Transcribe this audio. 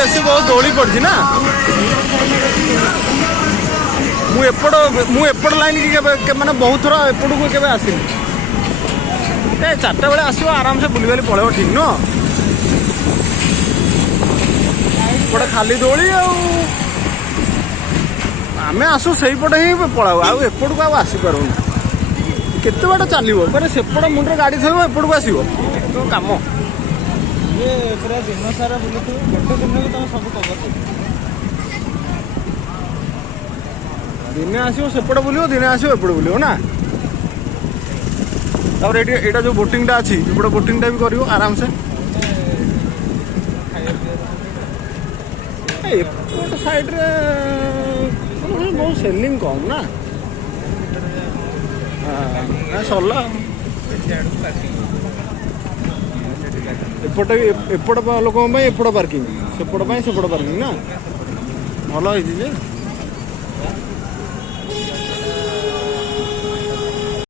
बेसी बहुत दोली पड़ी ना मुपट लाइन की मैंने बहुत थर एपट को केवे आसनी 4टा बेले आसो आराम से बुली बाली पड़े ठीक न गोटे खाली दोली आम आसू से पटे ही पलाऊ आउट को आसपार केते बाट चलो मैंने सेपट मुंडे गाड़ी थो एपट को आसो कम ये पूरा दिन सारा बुलूथ गोटे दिन में तुम सब कवर दिने आसो सेपट बुलो दिने आसो एपट बुलो ना यहाँ जो बोटिंगटा अच्छी एपटे बोटिंगटा भी कर आराम से एपट साइड बहुत सेलिंग कम ना सरला एपटे एपट लोक एपट पार्किंग सेपट पार्किंग ना भल